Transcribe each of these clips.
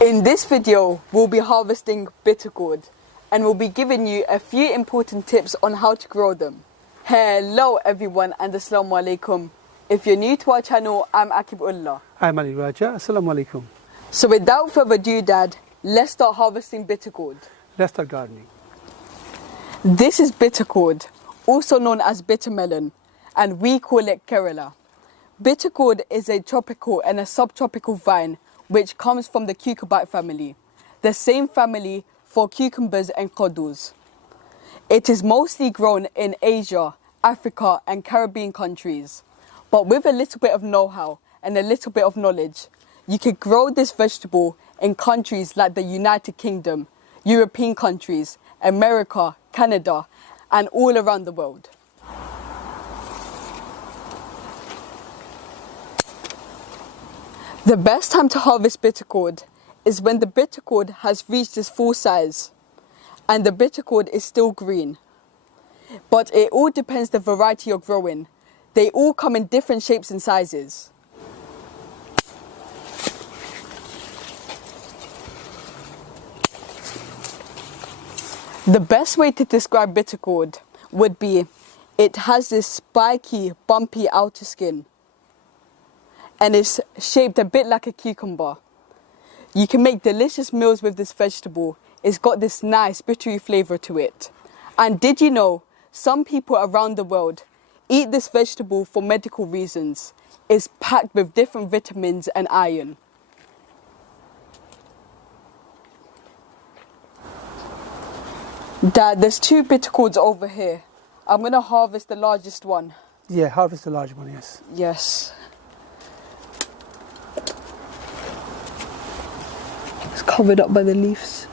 In this video, we'll be harvesting bitter gourd and we'll be giving you a few important tips on how to grow them. Hello everyone and Assalamu alaikum. If you're new to our channel, I'm Akibullah. I'm Ali Raja. Assalamu alaikum. So without further ado, Dad, let's start harvesting bitter gourd. Let's start gardening. This is bitter gourd, also known as bitter melon, and we call it karela. Bitter gourd is a tropical and a subtropical vine which comes from the cucurbite family, the same family for cucumbers and kodos. It is mostly grown in Asia, Africa and Caribbean countries. But with a little bit of know-how and a little bit of knowledge, you can grow this vegetable in countries like the United Kingdom, European countries, America, Canada, and all around the world. The best time to harvest bitter gourd is when the bitter gourd has reached its full size and the bitter gourd is still green. But it all depends the variety you're growing. They all come in different shapes and sizes. The best way to describe bitter gourd would be it has this spiky, bumpy outer skin and it's shaped a bit like a cucumber. You can make delicious meals with this vegetable. It's got this nice bittery flavour to it. And did you know, some people around the world eat this vegetable for medical reasons. It's packed with different vitamins and iron. Dad, there's two bitter gourds over here. I'm going to harvest the largest one. Yeah, harvest the large one, yes. Yes. It's covered up by the leaves.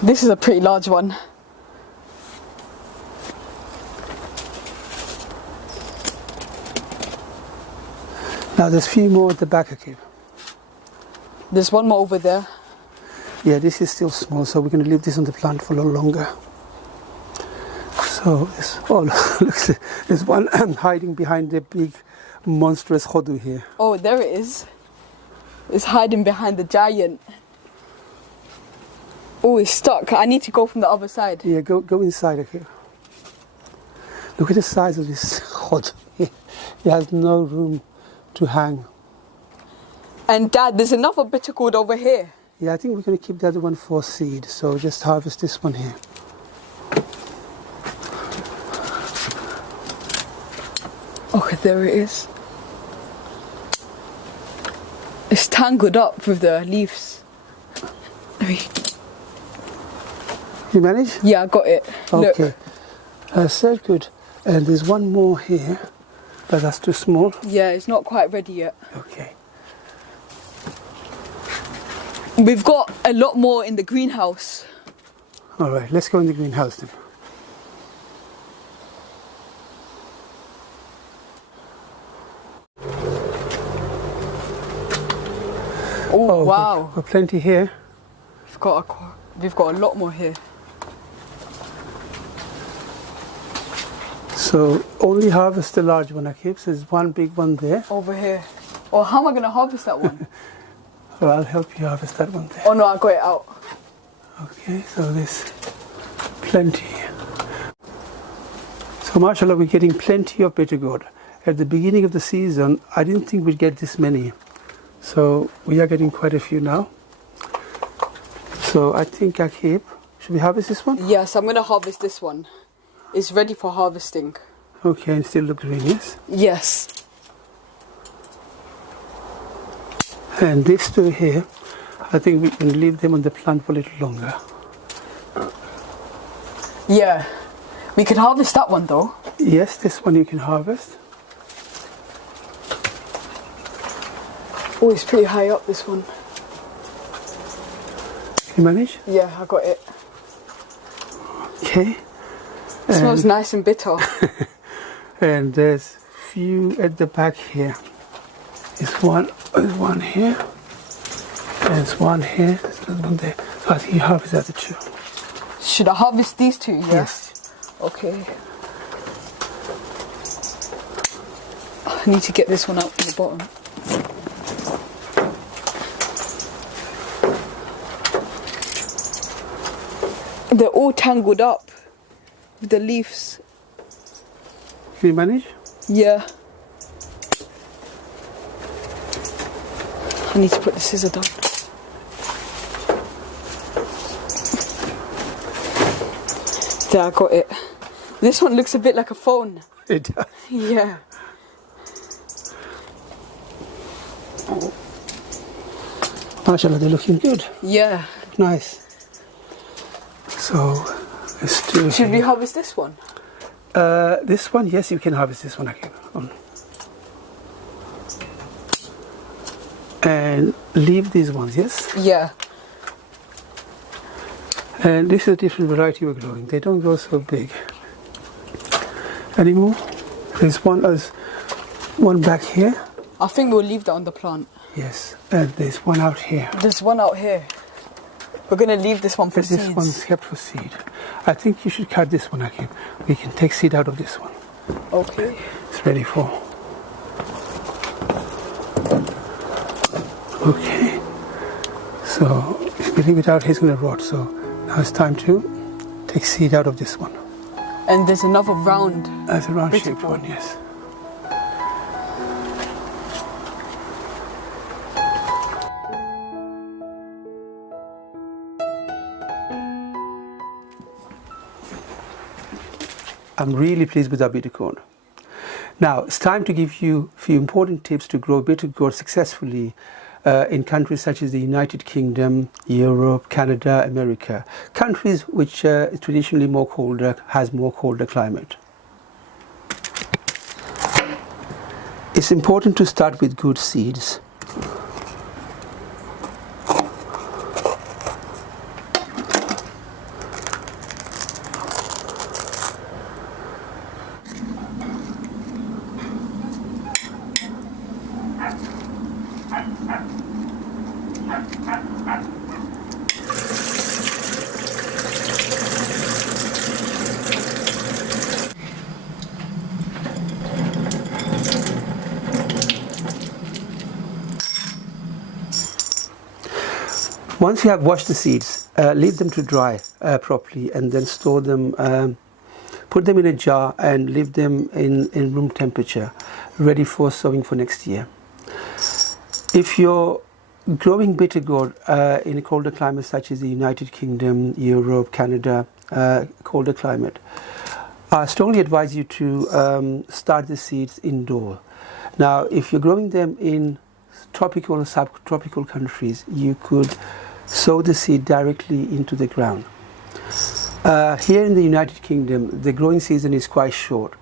This is a pretty large one. Now there's a few more at the back, okay. There's one more over there. Yeah, this is still small, so we're going to leave this on the plant for a little longer. So, look, there's one hiding behind the big monstrous hodu here. Oh, there it is. It's hiding behind the giant. Oh, it's stuck. I need to go from the other side. Yeah, go inside, okay. Look at the size of this hodu. It has no room to hang. And Dad, there's another bitter gourd over here. Yeah, I think we're going to keep the other one for seed, so just harvest this one here. Okay, there it is. It's tangled up with the leaves. You manage? Yeah, I got it. Okay. Look. So good. And there's one more here, but that's too small. Yeah, it's not quite ready yet. Okay. We've got a lot more in the greenhouse. All right, let's go in the greenhouse then. Oh, wow. Got plenty here. We've got a lot more here. So only harvest the large one, Akib. So there's one big one there. Over here. Oh, how am I going to harvest that one? Well, I'll help you harvest that one there. Oh no, I got it out. Okay, so there's plenty. So mashallah, we're getting plenty of bitter gourd. At the beginning of the season, I didn't think we'd get this many. So we are getting quite a few now. So I think, Akib, should we harvest this one? Yes, I'm going to harvest this one. It's ready for harvesting. Okay, and still look green, yes? Yes. And these two here, I think we can leave them on the plant for a little longer. Yeah. We can harvest that one though. Yes, this one you can harvest. Oh, it's pretty high up, this one. Can you manage? Yeah, I got it. Okay. It smells nice and bitter. And there's few at the back here. There's one here. There's one here. There's another one there. So I think you harvest the other two. Should I harvest these two? Yeah? Yes. Okay. I need to get this one out from the bottom. They're all tangled up with the leaves. Can you manage? Yeah. I need to put the scissor down. There, I got it. This one looks a bit like a phone. It does. Yeah. MashaAllah, they're looking good. Yeah. Nice. So, let's do. Should we harvest this one? This one, yes, you can harvest this one again. And leave these ones, yes? Yeah. And this is a different variety we're growing. They don't grow so big anymore. There's one back here. I think we'll leave that on the plant. Yes, and there's one out here. There's one out here. We're going to leave this one for seeds. This one's kept for seed. I think you should cut this one again. We can take seed out of this one. Okay. It's ready for. Okay. So if we leave it out, it's going to rot. So now it's time to take seed out of this one. And there's another round. That's a round shaped one, yes. I'm really pleased with our bitter gourd. Now, it's time to give you a few important tips to grow bitter gourd successfully in countries such as the United Kingdom, Europe, Canada, America, countries which traditionally has more colder climate. It's important to start with good seeds. Once you have washed the seeds, leave them to dry properly and then store them, put them in a jar and leave them in room temperature, ready for sowing for next year. If you're growing bitter gourd in a colder climate such as the United Kingdom, Europe, Canada, colder climate, I strongly advise you to start the seeds indoor. Now, if you're growing them in tropical or subtropical countries, you could sow the seed directly into the ground. Here in the United Kingdom, the growing season is quite short,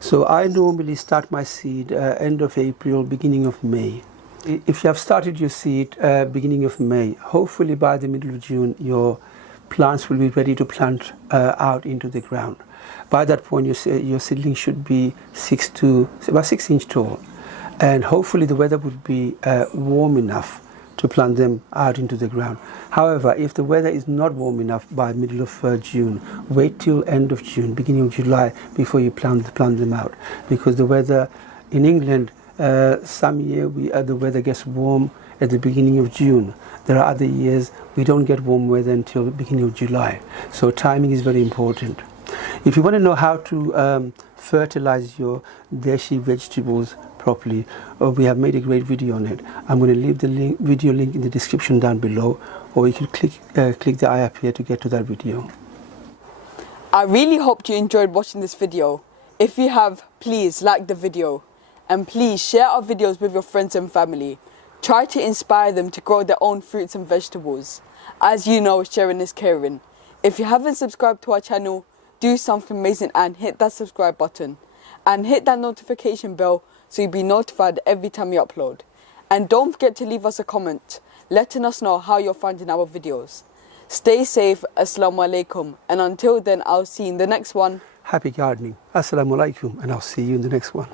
so I normally start my seed end of April, beginning of May. If you have started your seed beginning of May, hopefully by the middle of June your plants will be ready to plant out into the ground. By that point your seedling should be about 6 inches tall, and hopefully the weather would be warm enough to plant them out into the ground. However, if the weather is not warm enough by middle of June, wait till end of June, beginning of July before you plant them out, because the weather in England, some year the weather gets warm at the beginning of June. There are other years we don't get warm weather until the beginning of July. So timing is very important. If you want to know how to fertilize your Deshi vegetables properly, we have made a great video on it. I'm going to leave the video link in the description down below, or you can click the eye up here to get to that video. I really hope you enjoyed watching this video. If you have, please like the video, and please share our videos with your friends and family. Try to inspire them to grow their own fruits and vegetables. As you know, sharing is caring. If you haven't subscribed to our channel, do something amazing and hit that subscribe button. And hit that notification bell so you'll be notified every time we upload. And don't forget to leave us a comment, letting us know how you're finding our videos. Stay safe, Assalamu alaikum, and until then I'll see you in the next one. Happy gardening. Assalamu alaikum, and I'll see you in the next one.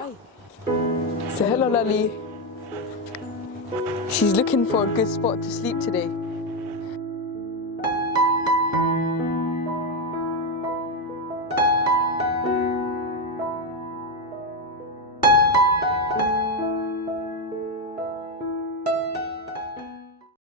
Say hello, Lali. She's looking for a good spot to sleep today.